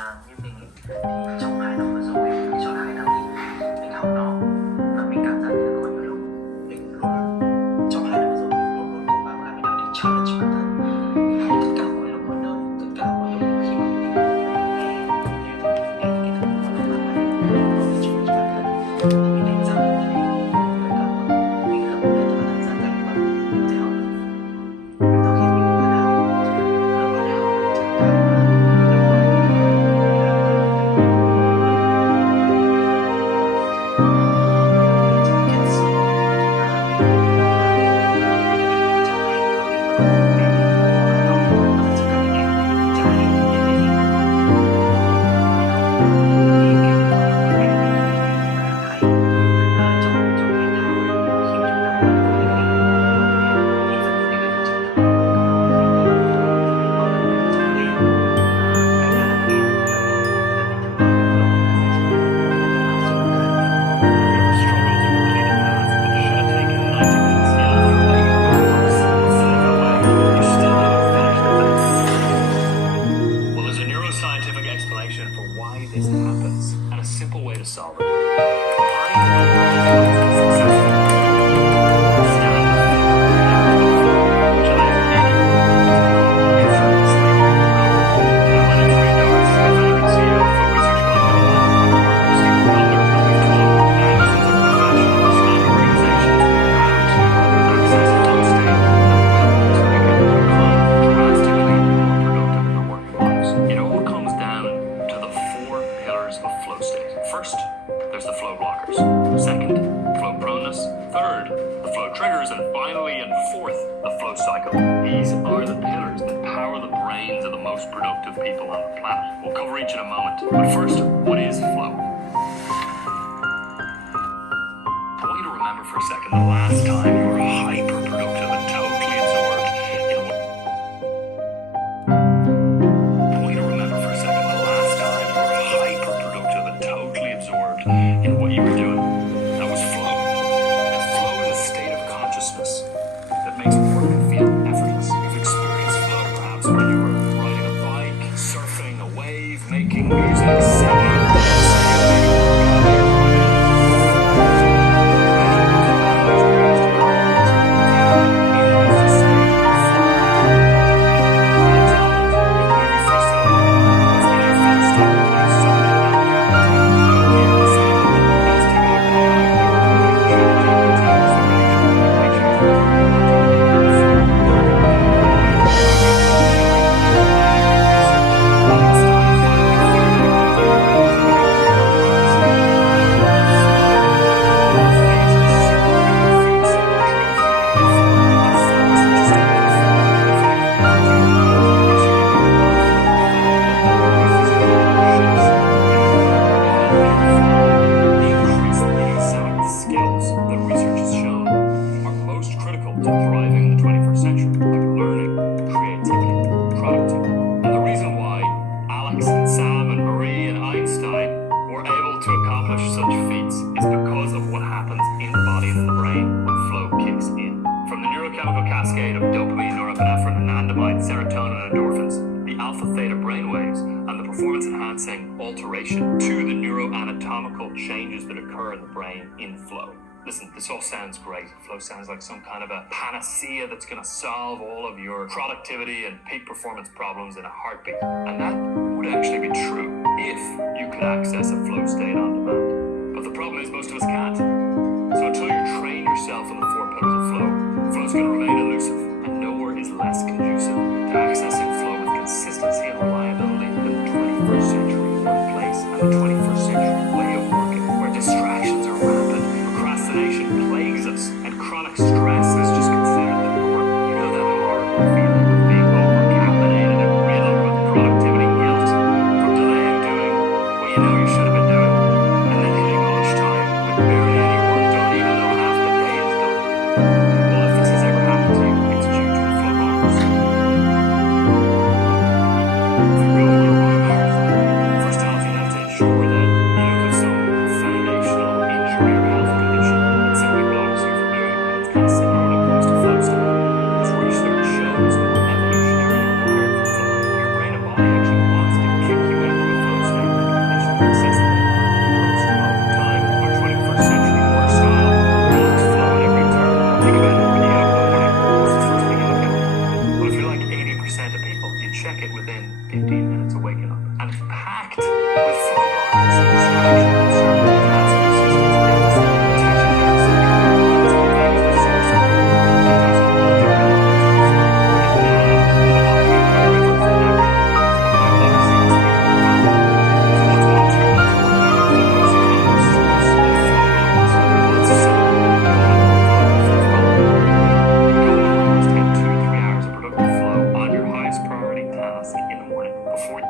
làm như mình ấy, thì trong 2 năm vừa rồi, chọn 2 năm thì mình học nó, và mình cảm giác như là có những lúc mình luôn trong 2 năm vừa rồi mình luôn luôn cố gắng là mình đang đi challenge bản thân. Hay tất cả mọi lúc mọi nơi, tất cả mọi lúc khi mà mình nghe như nghe những cái thứ mà nó làm mình đi challenge bản thân, thì mình đánh giá mình thấy tất cả mọi mình lập lên cho bản thân ra cảnh mà mình sẽ học được. Đôi khi mình burn out, burn out là chẳng cái mà mình đâu có làm được. Mình chỉ kết sự mình chào em và mình vẫn em và không và tất cả những em chào em đến với mình. Thì kiểu em và thấy trong trong cái thao khi mà chúng ta bắt đầu hành nghề thì rất nhiều người đã trở thành các bạn hành nghề hoặc là trong game cái là làm game là mình thực tế flow là giải trí và thực tập sự cái Ever struggled to complete a task that should have taken 90 minutes? Yeah, throw your goals, save away. You still haven't finished the thing. Well, there's a neuroscientific explanation for why this happens, and a simple way to solve it. It all comes down to the 4 pillars of flow state. First, there's the flow blockers. Second, flow proneness. Third, the flow triggers. And finally, and fourth, the flow cycle. These are the pillars that power the brains of the most productive people on the planet. We'll cover each in a moment. But first, what is flow? I want you to remember for a second the last time you were hyper-productive and totally absorbed in what... I want you to remember for a second the last time you were hyper-productive and totally absorbed in what you were doing. That was flow. And flow is a state of consciousness that makes work feel effortless. You've experienced flow perhaps when you were riding a bike, surfing a wave, making music, singing, alteration to the neuroanatomical changes that occur in the brain in flow. Listen, this all sounds great. Flow sounds like some kind of a panacea that's going to solve all of your productivity and peak performance problems in a heartbeat. And that would actually be true if you could access a flow state on demand. But the problem is most of us can't. So until you train yourself in the 4 pillars of flow, flow's going to remain elusive, and nowhere is less conducive to accessing flow with consistency and reliability than the 21st century workplace and the 21st century way of working, where distractions are rampant, procrastination plagues us, and chronic stress is just considered the norm. You know that horrible feeling of being over-caffeinated and riddled with productivity guilt from delaying doing what you know you should have been doing, and then hitting lunchtime with barely any necessity. Most of the time, our 21st century work style blocks flow at every turn. Think about it. When you get up in the morning, what's the first thing you look at? Well, if you're like 80% of people, you check it within 15 minutes of waking up. And it's packed with flow drivers and distractions, certain tasks and systems, deficit, attention deficit, being the source of multitasking, right now, the Opry River from action. My policy is to become so what's one of two most economists and flow models? Well, it's simple. Go on, get 2 to 3 hours of productive flow on your highest priority task in the morning before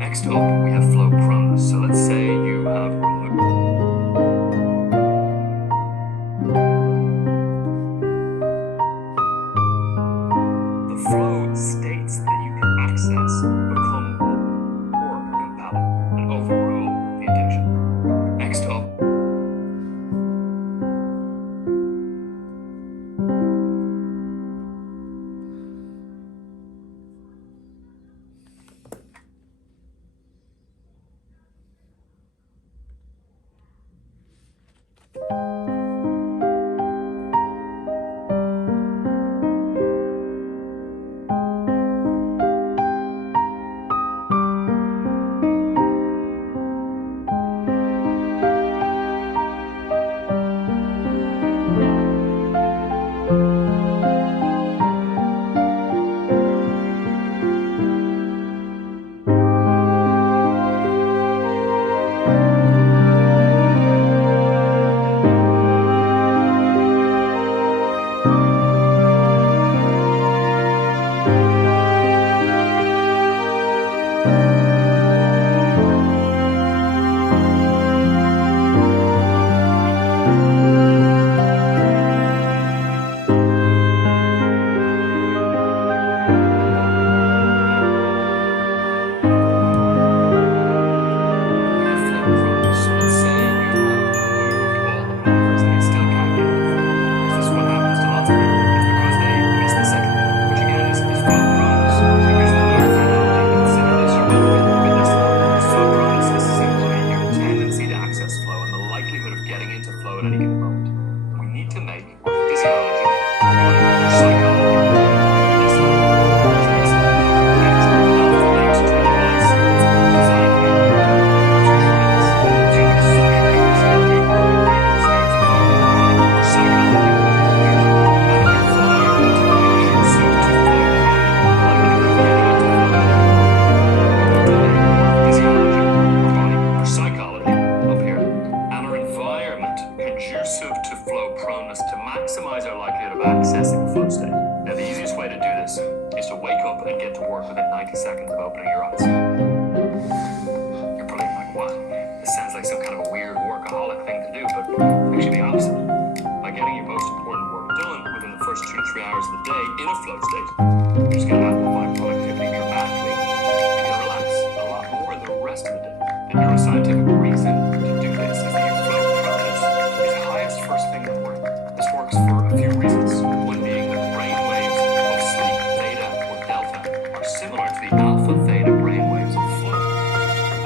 Next up, we have flow proneness. So let's say you have the flow states that you can access become more compelling and overrule the addiction. Next up, Actually, the opposite. By getting your most important work done within the first 2 to 3 hours of the day in a flow state, which is going to amplify productivity dramatically, you can relax a lot more the rest of the day. The neuroscientific reason to do this is that your flow practice is highest first thing in the morning. This works for a few reasons. One being that brain waves of sleep, theta or delta, are similar to the alpha theta brain waves of flow.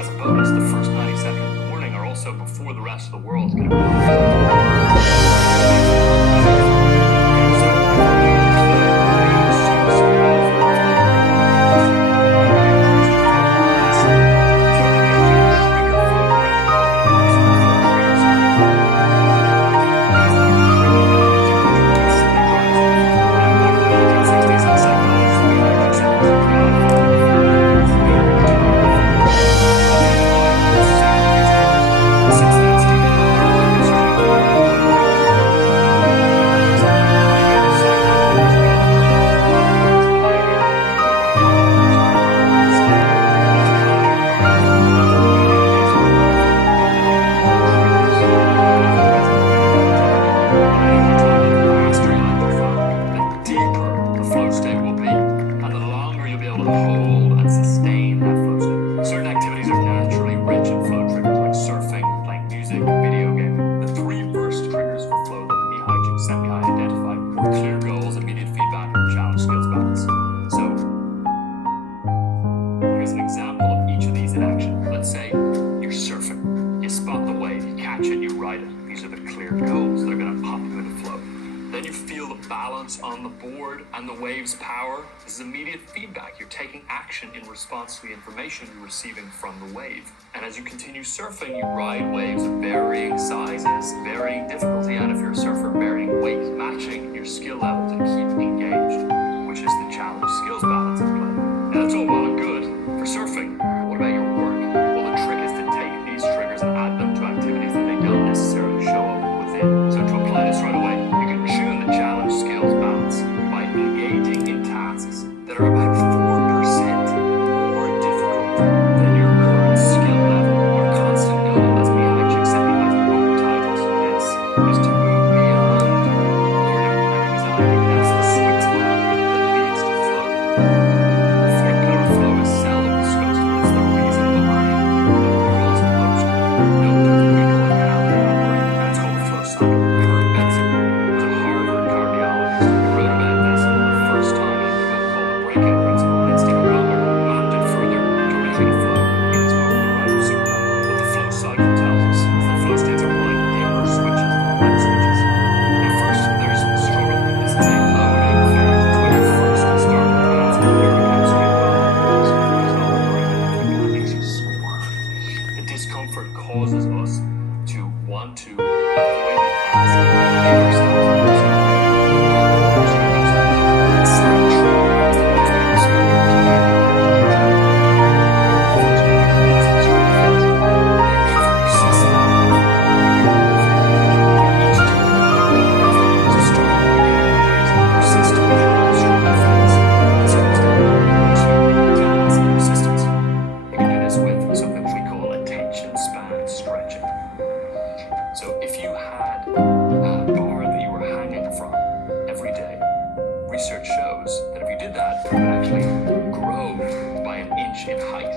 As a bonus, the first 90 seconds of the morning are also before the rest of the world is going to on the board and the wave's power. This is immediate feedback. You're taking action in response to the information you're receiving from the wave. And as you continue surfing, you ride waves of varying sizes, varying difficulty, and if you're a surfer, varying weight, matching your skill level to keep engaged, which is the challenge skills balance in play. Now that's all well and good for surfing, but what about your work? Well, the trick is to take these triggers and add them to activities that they don't necessarily show up within. So to apply this right away, you can tune the challenge skills balance by engaging in tasks that are about 4% more difficult than your current skill level. Our constant goal, as Mihai Csikszentmihalyi has book titles for this, is to move beyond boredom and anxiety. That's the sweet spot that leads to flow. The fourth pillar of flow is seldom discussed, but it's the reason behind the world's most productive people and how they operate. And it's called the flow cycle. Herb Benson was a Harvard cardiologist who wrote about this for the first time in a book called The Breakout Principle, and Stephen Kotler mapped it further directly to flow in his book The Rise of Superman. What the flow cycle tells us is that flow states are like dimmer switches than light switches. Now first, there's the struggle. This is a loading phase. When you first start the task, your neurochemistry involved that makes you squirm. The discomfort causes us to want to avoid the task, give ourselves research shows that if you did that, it would actually grow by an inch in height.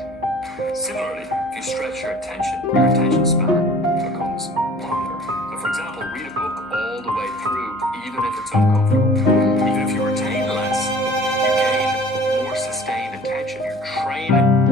Similarly, if you stretch your attention span becomes longer. So for example, read a book all the way through, even if it's uncomfortable. Even if you retain less, you gain more sustained attention. You're training.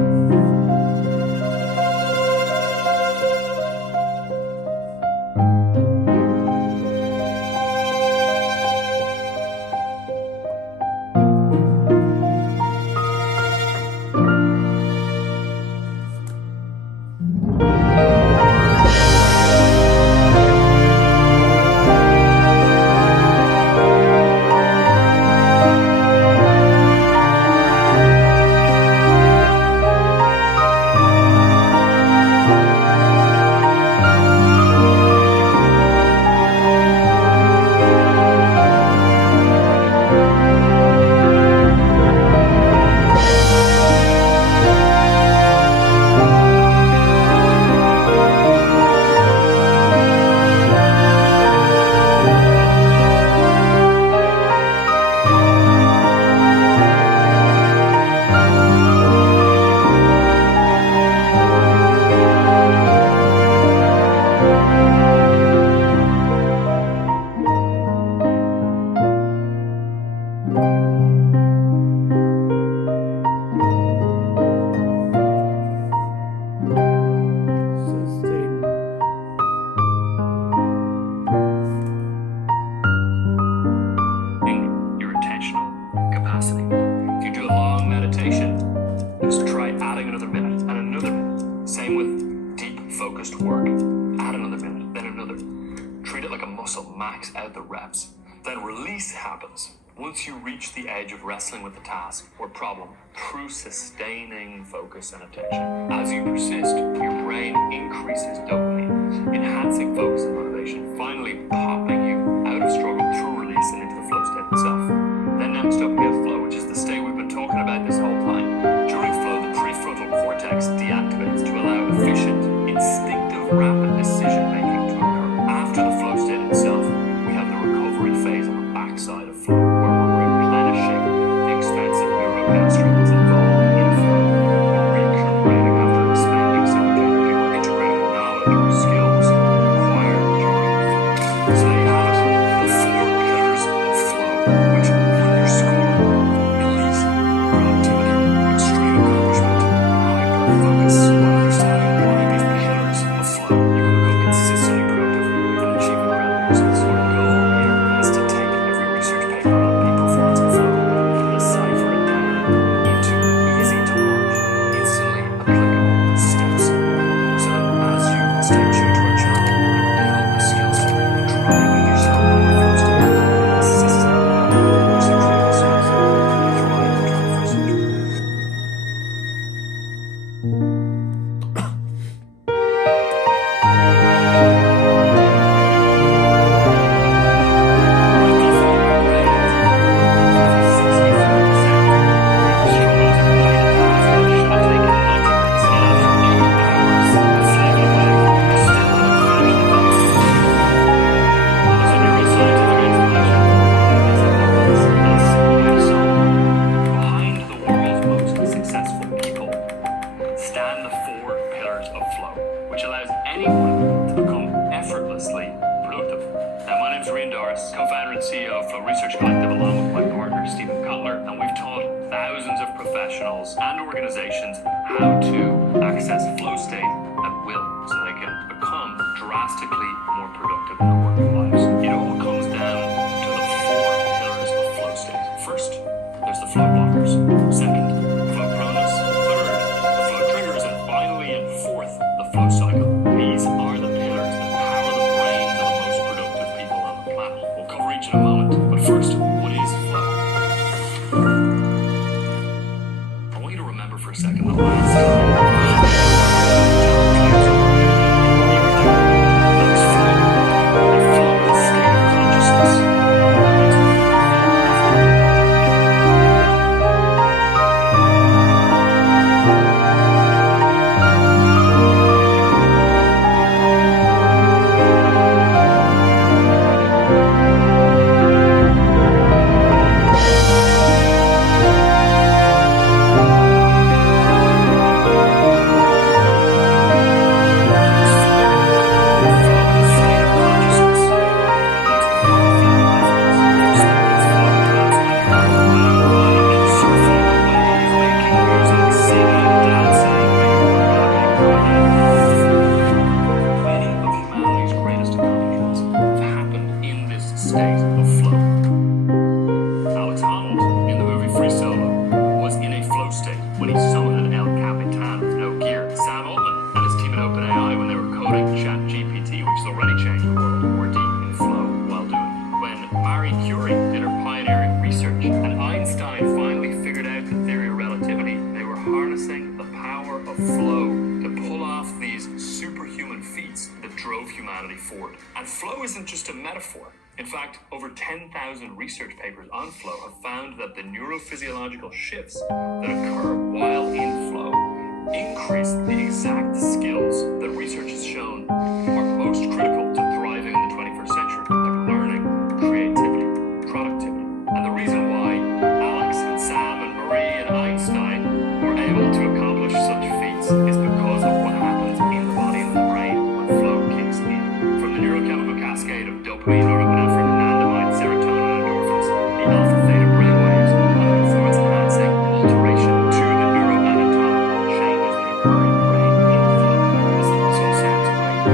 capacity. If you do a long meditation, just try adding another minute and another minute. Same with deep focused work. Add another minute, then another. Treat it like a muscle, max out the reps. Then release happens once you reach the edge of wrestling with the task or problem through sustaining focus and attention. As you persist, your brain increases dopamine, enhancing focus and motivation, finally popping you out of struggle through release and into the flow state itself. Then next up we have flow, which is the state we've been talking about this whole time. During flow, the prefrontal cortex deactivates to allow efficient, instinctive, rapid decision making to occur. After the flow state itself, we have the recovery phase on the backside of flow, where we're replenishing the expensive neurochemistry involved in flow. We're recuperating after expending so much energy. We're integrating knowledge or skills acquired during flow. So there you have it, the 4 pillars of flow, which underscore elite productivity, extreme accomplishment, hyper-focus. One understanding of applying these pillars of flow, you can become consistently productive and achieve incredible results. Our goal here is to take every research paper on peak performance and flow and decipher it down into easy to launch, instantly applicable steps. So that as you stay tuned to our channel and build the skill set of driving yourself more flow state consistently, which is a critical skill set to thrive in the 21st century. Behind the world's most successful people stand the 4 pillars of flow, which allows anyone to become effortlessly productive. Now, my name is Rian Doris, co-founder and CEO of Flow Research Collective, along with my partner Stephen Kotler, and we've taught thousands of professionals and organizations how to access flow state at will, so they can become drastically more productive in their working lives. It all comes down to the 4 pillars of flow state. First, there's the flow blockers. Second, flow proneness. Third, the flow triggers. And finally, and fourth, the flow cycle. These are the pillars that power the brains of the most productive people on the planet. We'll cover each in a moment. But first, what is flow? I want you to remember for a second the last forward. And flow isn't just a metaphor. In fact, over 10,000 research papers on flow have found that the neurophysiological shifts that occur while in flow increase the exact skills that research has shown are most critical to thriving in the 21st century, like learning, creativity, productivity. And the reason why Alex and Sam and Marie and Einstein were able to accomplish such feats is because of what happens in the body and the brain when flow kicks in. From the neurochemical cascade of dopamine, norepinephrine, anandamide, serotonin, and endorphins, the alpha theta brainwaves, and the performance enhancing alteration to the neuroanatomical changes that occur in the brain in flow. Listen, this all sounds great.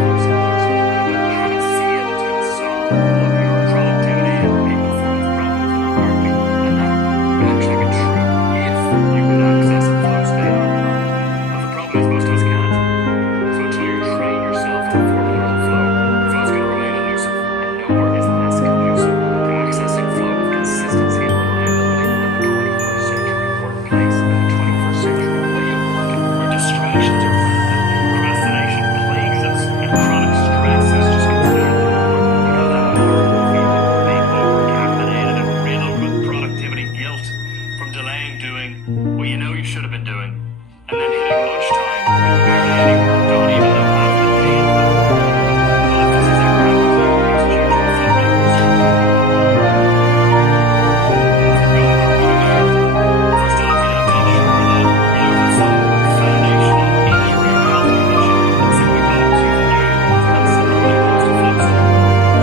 from delaying doing what you know you should have been doing, and then hitting lunchtime with barely any work done, even though half the day is done. Well, if this has ever happened to you, it's due to a flow blockers. If you're going for a running marathon, first off, you have to ensure that you don't have some foundational injury or health condition that simply blocks you from doing it. And similarly goes to flow state.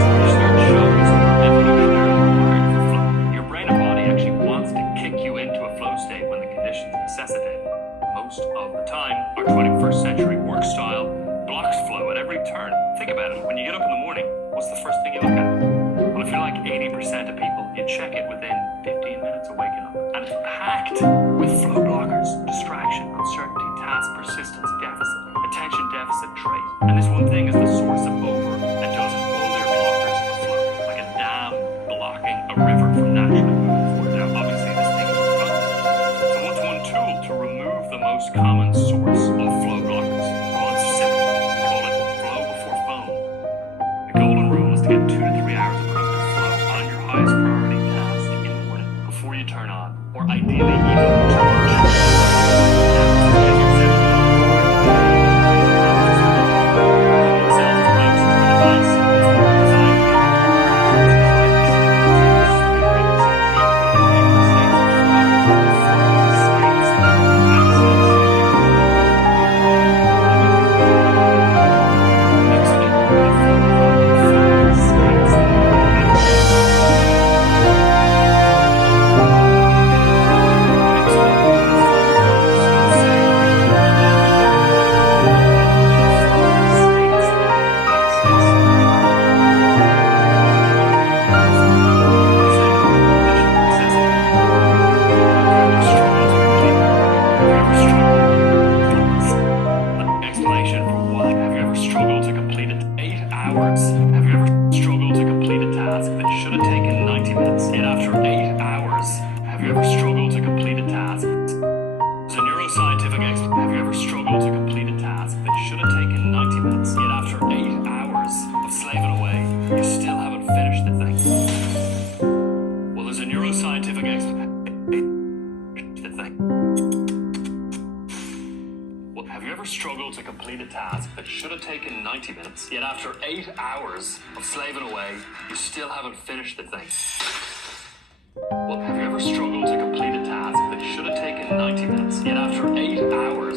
So research shows evolutionarily wired for flow. Your brain and body actually wants to kick you into a flow state when the conditions necessitate it. Most of the time, our 21st century work style blocks flow at every turn. Think about it. When you get up in the morning, what's the first thing you look at? Well, if you're like 80% of people, you check it within 15 minutes of waking up. And it's packed with flow blockers, distraction, uncertainty, task persistence deficit, attention deficit trait. And this one thing is the source of over a dozen other blockers for flow, like a dam blocking a river from naturally moving forward. Now, obviously, this thing is fun. So what's one tool to remove the most common source of flow blockers? Well, it's simple. We call it flow before phone. The golden rule is to get 2 to 3 hours of productive flow on your highest priority task in the morning before you turn on, or ideally even too much. Explanation for what? Have you ever struggled to complete it 8 hours? Have you ever struggled to complete a task that should have taken 90 minutes? Yet after 8 hours, have you ever struggled to complete a task? As a neuroscientific expert, have you ever struggled to complete a task that should have taken 90 minutes? Yet after 8 hours of slaving away, you still haven't finished the thing? Well, there's a neuroscientific expert. The thing. Well, have you ever struggled to complete a task that should have taken 90 minutes, yet after 8 hours of slaving away, you still haven't finished the thing? Well, have you ever struggled to complete a task that should have taken 90 minutes, yet after 8 hours